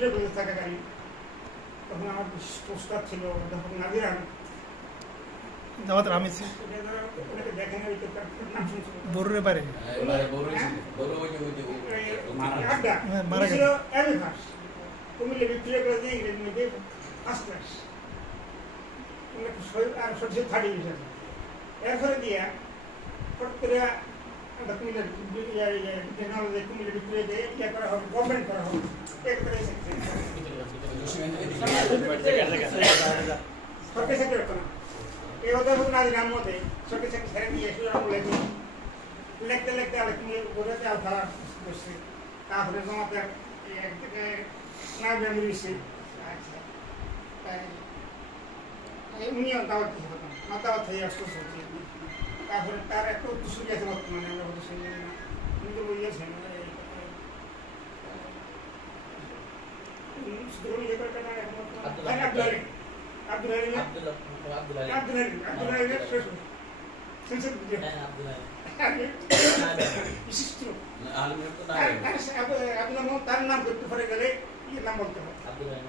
Victoria কলেজে থাকাকালীন তখন আমার পোস্টার ছিল অধ্যাপক নাজির আহমেদ। জামাতের আমির ওনাকে দেখেন ওই তো তার নাম শুনছিল বরুরে পারে আড্ডা মারা ছিল গেছে। এমএ পাস কুমিল্লা ভিক্টোরিয়া কলেজে ইংরেজি মধ্যে ফার্স্ট ক্লাস আর সরষে 30 ডিভিশন এরপরে দিয়া হঠাৎ করে আমরা কুমিল্লা টেকনোলজি কুমিল্লা ভিক্টোরিয়াতে ইয়ে করা হবে গভর্নমেন্ট করা হবে সরকারি চাকরি হতো না এই অধ্যাপক নাজির আহমদে সরকারি চাকরি ছেড়ে দিয়ে এসে আমরা লিখতে লিখতে আলে তুমি বোঝাতে আর খারাপ বসছে তারপরে জমাতে এক জায়গায় না বেমে দিচ্ছে উনিও দাওয়াত দিতে হতাম না দাওয়াত হয়ে আফসোস হচ্ছে তারপরে তার একটা উদ্দেশ্য আছে বর্তমানে আমরা হয়তো শুনি না কিন্তু বইয়েছেন আব্দুল তার নাম করতে পারে গেলে নাম বলতে হবে